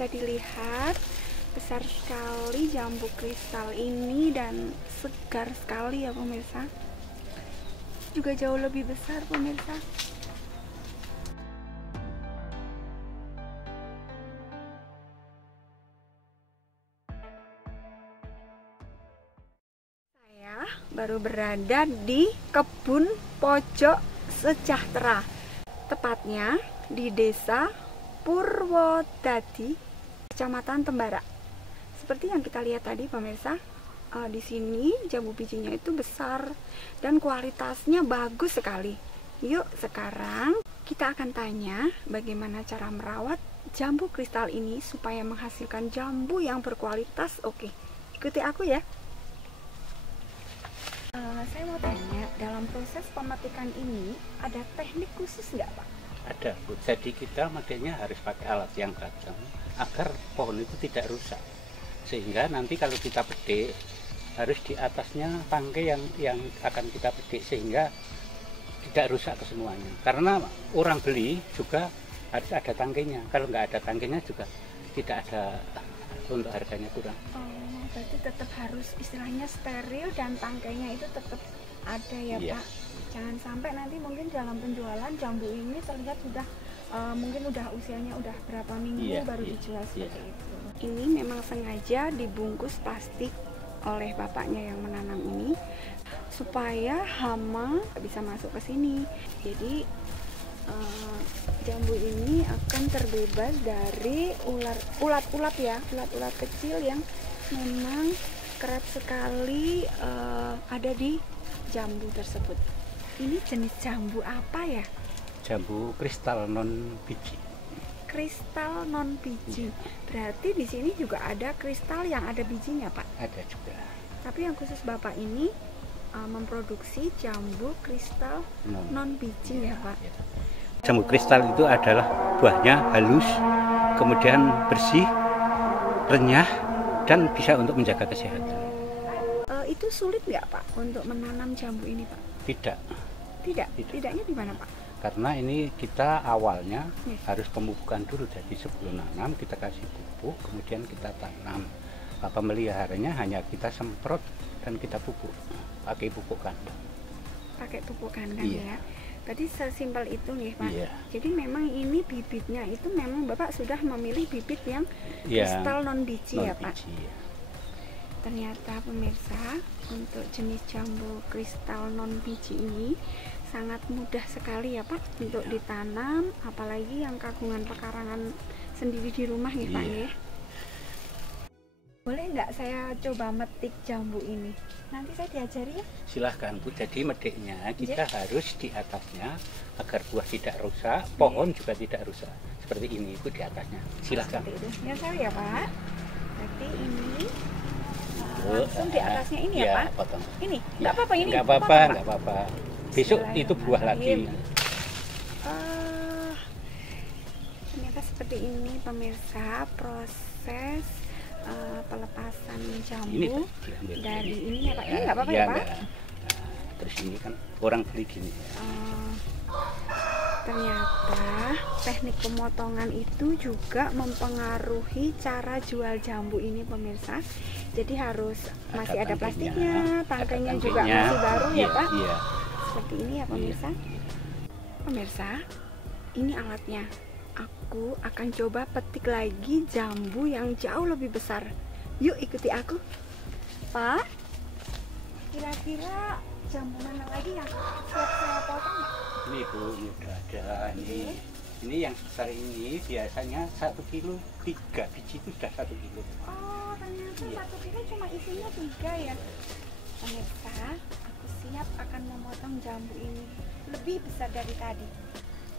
bisa dilihat besar sekali jambu kristal ini dan segar sekali ya pemirsa. Juga jauh lebih besar pemirsa. Saya baru berada di kebun pojok sejahtera, tepatnya di desa Purwodadi, Kecamatan Tembara. Seperti yang kita lihat tadi pemirsa, di sini jambu bijinya itu besar dan kualitasnya bagus sekali. Yuk sekarang kita akan tanya bagaimana cara merawat jambu kristal ini supaya menghasilkan jambu yang berkualitas. Oke, ikuti aku ya. Saya mau tanya, dalam proses pemetikan ini ada teknik khusus nggak Pak? Ada Bu, jadi kita metiknya harus pakai alat yang tajam agar pohon itu tidak rusak. Sehingga nanti kalau kita petik harus di atasnya tangkai yang akan kita petik sehingga tidak rusak kesemuanya. Karena orang beli juga harus ada tangkainya. Kalau nggak ada tangkainya juga tidak ada, untuk harganya kurang. Oh, berarti tetap harus istilahnya steril dan tangkainya itu tetap ada ya Iya. Pak. Jangan sampai nanti mungkin dalam penjualan jambu ini terlihat sudah mungkin udah usianya udah berapa minggu baru dijual seperti itu. Ini memang sengaja dibungkus plastik oleh bapaknya yang menanam ini supaya hama bisa masuk ke sini. Jadi jambu ini akan terbebas dari ulat-ulat ya, ulat-ulat kecil yang memang kerap sekali ada di jambu tersebut. Ini jenis jambu apa ya? Jambu kristal non biji. Kristal non biji. Berarti di sini juga ada kristal yang ada bijinya, Pak? Ada juga. Tapi yang khusus Bapak ini memproduksi jambu kristal non biji ya, Pak? Ya. Jambu kristal itu adalah buahnya halus, kemudian bersih, renyah, dan bisa untuk menjaga kesehatan. Itu sulit nggak Pak untuk menanam jambu ini, Pak? Tidak. Tidaknya di mana, Pak? Karena ini kita awalnya harus pemupukan dulu. Jadi sebelum nanam kita kasih pupuk, kemudian kita tanam. Pemeliharanya hanya kita semprot dan kita pupuk pakai pupuk kandang. Pakai pupuk kandang ya. Tadi sesimpel itu nih Pak. Iya. Jadi memang ini bibitnya itu memang Bapak sudah memilih bibit yang kristal non biji ya Pak. Ya. Ternyata pemirsa, untuk jenis jambu kristal non biji ini sangat mudah sekali ya Pak untuk ditanam, apalagi yang kagungan pekarangan sendiri di rumah ya Pak ya. Boleh nggak saya coba metik jambu ini? Nanti saya diajari ya? Silahkan Bu, jadi mediknya kita harus di atasnya agar buah tidak rusak, pohon juga tidak rusak. Seperti ini Bu di atasnya. Silahkan. Ya saya ya Pak. Berarti ini langsung di atasnya ini ya Pak? Potong. Ini? Nggak apa-apa ini? Nggak apa-apa, nggak apa-apa. Besok itu buah lagi. Ternyata seperti ini pemirsa proses pelepasan jambu ini dari ini ya Pak. Ini nggak apa-apa ya Pak? Nah, terus ini kan orang beli gini. Ternyata teknik pemotongan itu juga mempengaruhi cara jual jambu ini pemirsa. Jadi harus masih ada plastiknya, tangkainya juga masih baru ya Pak. Iya. Seperti ini ya pemirsa. Pemirsa, ini alatnya. Aku akan coba petik lagi jambu yang jauh lebih besar. Yuk ikuti aku. Pak, kira-kira jambu mana lagi yang siap saya potong? Ini Bu, ini udah ada. Ini yang besar ini biasanya 1 kilo 3 biji itu sudah 1 kilo. Oh, ternyata 1 kilo cuma isinya 3 ya. Pemirsa, aku siap akan memotong jambu ini lebih besar dari tadi.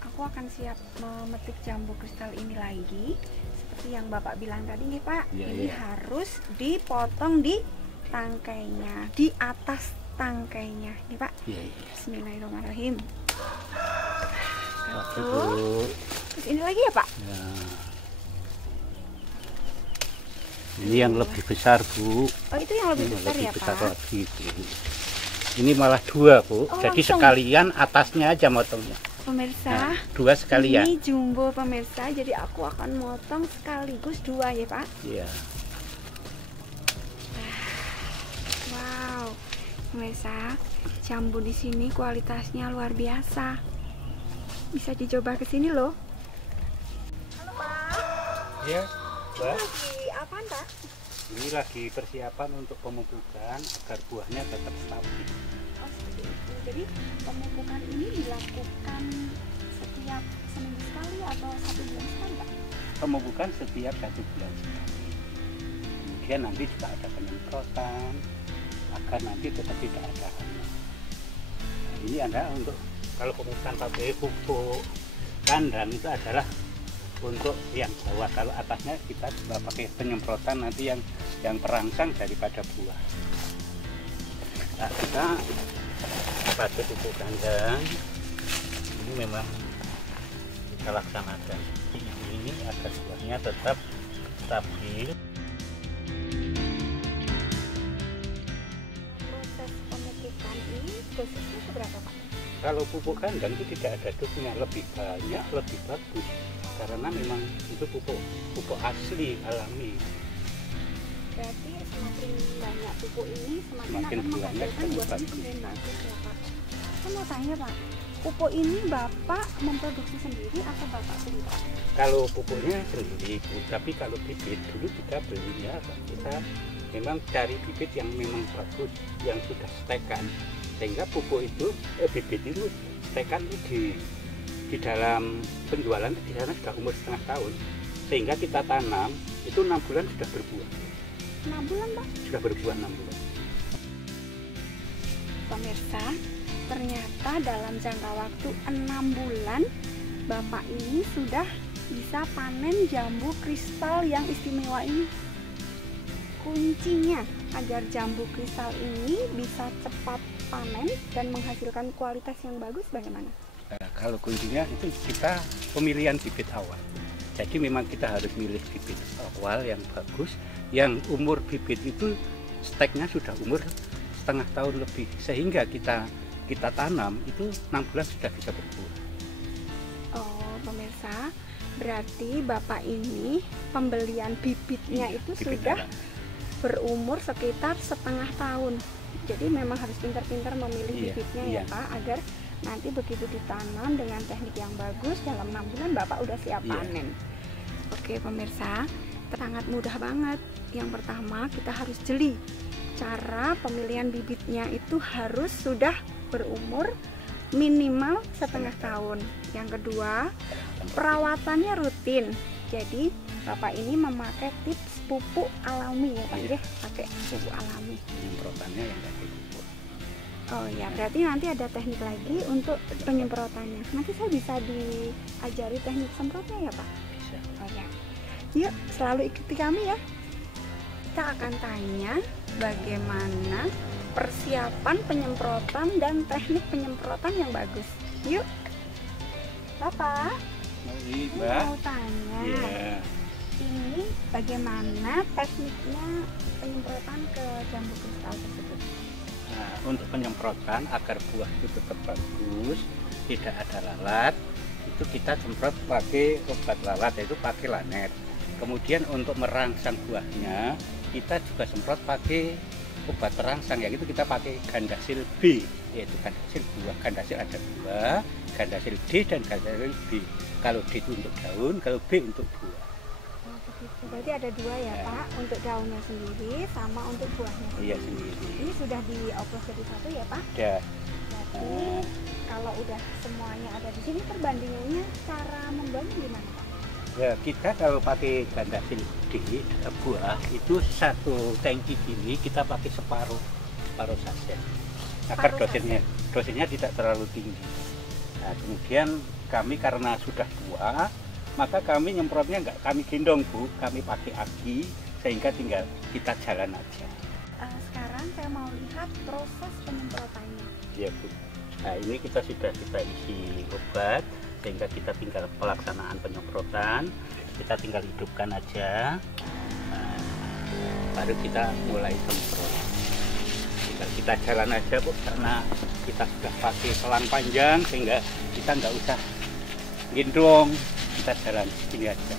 Aku akan siap memetik jambu kristal ini lagi. Seperti yang Bapak bilang tadi nih Pak, ini harus dipotong di tangkainya, di atas tangkainya nih Pak. Bismillahirrahmanirrahim. Terus ini lagi ya Pak? Ya. Ini yang lebih besar Bu. Oh itu yang lebih besar ya besar Pak? Lagi, Bu. Ini malah 2 Bu. Jadi langsung. sekalian atasnya aja motongnya. Pemirsa, dua sekali ya. ini jumbo pemirsa, jadi aku akan motong sekaligus dua ya Pak. Iya. Wow, pemirsa, jambu di sini kualitasnya luar biasa. Bisa dicoba ke sini loh. Halo Pak. Iya, Mbak. Lagi apaan Pak? Ini lagi persiapan untuk pemupukan agar buahnya tetap stabil. Oh seperti itu. Jadi pemupukan ini dilakukan setiap seminggu sekali atau 1 bulan sekali Pak? Pemupukan setiap 1 bulan sekali. Kemudian nanti juga ada penyemprotan agar nanti tetap tidak ada hama. Nah, ini ada untuk kalau pemupukan pakai pupuk kandang itu adalah untuk yang bawah. Kalau atasnya kita juga pakai penyemprotan nanti yang perangsang daripada buah. Nah, kita pakai pupuk kandang ini memang kita laksanakan ini agar buahnya tetap stabil. Proses pemupukan ini dosisnya seberapa Pak? Kalau pupuk kandang itu tidak ada dosisnya, lebih banyak lebih bagus karena memang itu pupuk asli alami. Berarti semakin banyak pupuk ini semakin Semakin akan buahnya menghasilkan buah bagus. semakin bagus ya Pak. Saya mau tanya Pak, pupuk ini Bapak memproduksi sendiri atau Bapak beli Pak? Kalau pupuknya sendiri, Bu, tapi kalau bibit dulu kita belinya kita memang cari bibit yang memang bagus, yang sudah stekan, sehingga pupuk itu bibit itu stekan itu di dalam penjualan di sana sudah umur setengah tahun, sehingga kita tanam itu 6 bulan sudah berbuah. 6 bulan Pak? Sudah berbuah 6 bulan. Pemirsa, ternyata dalam jangka waktu 6 bulan Bapak ini sudah bisa panen jambu kristal yang istimewa ini. Kuncinya agar jambu kristal ini bisa cepat panen dan menghasilkan kualitas yang bagus bagaimana? Nah, kalau kuncinya itu kita pemilihan bibit awal. Jadi memang kita harus milih bibit awal yang bagus, yang umur bibit itu steknya sudah umur setengah tahun lebih, sehingga kita tanam itu 6 bulan sudah bisa berbuah. Oh pemirsa, berarti Bapak ini pembelian bibitnya itu Bibit sudah awal. berumur sekitar setengah tahun. Jadi memang harus pintar-pintar memilih Iya, bibitnya iya. ya Pak, agar nanti begitu ditanam dengan teknik yang bagus dalam 6 bulan Bapak udah siap Iya. panen. Oke pemirsa, sangat mudah banget. Yang pertama kita harus jeli. Cara pemilihan bibitnya itu harus sudah berumur minimal setengah tahun. Yang kedua, perawatannya rutin. Jadi Bapak ini memakai tips pupuk alami ya Pak, Iya. ya, pakai pupuk alami. Penyemprotannya yang pakai pupuk. Oh ya, berarti nanti ada teknik lagi untuk penyemprotannya. Nanti saya bisa diajari teknik semprotnya ya Pak? Bisa. Oh ya. Yuk, selalu ikuti kami ya. Kita akan tanya bagaimana persiapan penyemprotan dan teknik penyemprotan yang bagus. Yuk. Bapak, Mari, ini Mbak. mau tanya. Iya. Ini bagaimana tekniknya penyemprotan ke jambu kristal tersebut? Nah, untuk penyemprotan agar buah itu tetap bagus, tidak ada lalat, itu kita semprot pakai obat lalat, yaitu pakai lanet. Kemudian untuk merangsang buahnya, kita juga semprot pakai obat terangsang, yaitu kita pakai Gandasil B, yaitu Gandasil buah. Gandasil ada 2, Gandasil D dan Gandasil B. Kalau D itu untuk daun, kalau B untuk buah. Oh, begitu. Berarti ada 2 ya Ya. Pak, untuk daunnya sendiri sama untuk buahnya Iya sendiri. sendiri. Ini sudah dioplos jadi 1 ya Pak? Ada. Berarti kalau udah semuanya ada di sini, perbandingannya cara membuatnya gimana Pak? Ya, kita kalau pakai Gandasil D buah itu 1 tangki gini kita pakai separuh saja agar Separuh dosisnya tidak terlalu tinggi. Nah, kemudian kami karena sudah tua, maka kami nyemprotnya nggak kami gendong Bu, kami pakai aki sehingga tinggal kita jalan aja. Sekarang saya mau lihat proses penyemprotannya. Ya Bu. Nah, ini kita sudah isi obat sehingga kita tinggal pelaksanaan penyemprotan, kita tinggal hidupkan aja. Nah, baru kita mulai semprot. Tinggal kita jalan aja Bu, karena kita sudah pakai selang panjang sehingga kita nggak usah gendong, kita jalan sini aja.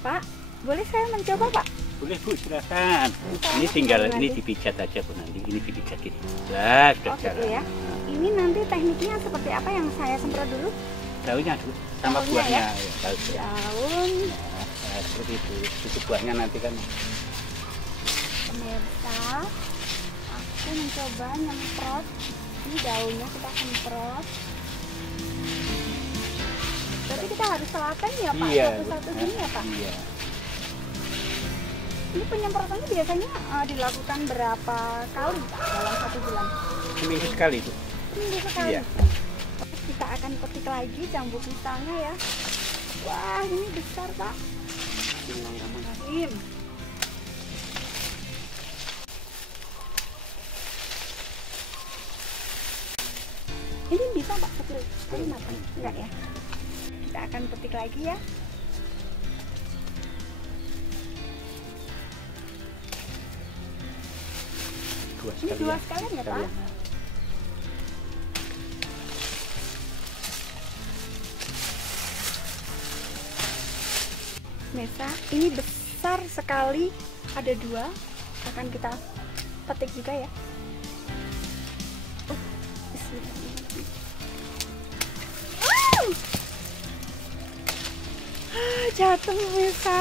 Pak, boleh saya mencoba Pak? Boleh Bu, silakan. Ini tinggal ini dipijat aja Bu, nanti ini dipijat ini. Nah, sudah Oke jalan. ya. Ini nanti tekniknya seperti apa yang saya semprot dulu? Daunnya dulu sama Daunnya buahnya. ya? Daun. Nah, seperti itu. Itu buahnya nanti kan. Pemirsa, aku mencoba nyemprot. Ini daunnya kita semprot. Berarti kita harus selatan ya Pak? Iya. Satu-satu gini ya Pak? Iya. Ini penyemprotannya biasanya dilakukan berapa kali Pak dalam 1 bulan? Seminggu sekali Bu. Seminggu sekali. Iya. Kita akan petik lagi jambu kristalnya ya. Wah, ini besar Pak. Bismillahirrahmanirrahim. Ini bisa Pak sekali matang? Enggak ya? Kita akan petik lagi ya. Ini 2 sekalian ya Pak? Mesa, ini besar sekali, ada 2, akan kita petik juga ya. Bismillahirrahmanirrahim. Jatuh Mesa,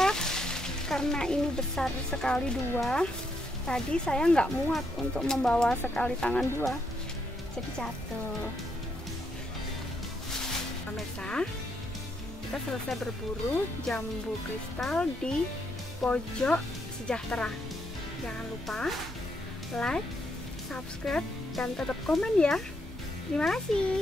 karena ini besar sekali 2. Tadi saya nggak muat untuk membawa sekali tangan 2, jadi jatuh. Pemirsa, kita selesai berburu jambu kristal di pojok sejahtera. Jangan lupa like, subscribe, dan tetap komen ya. Terima kasih.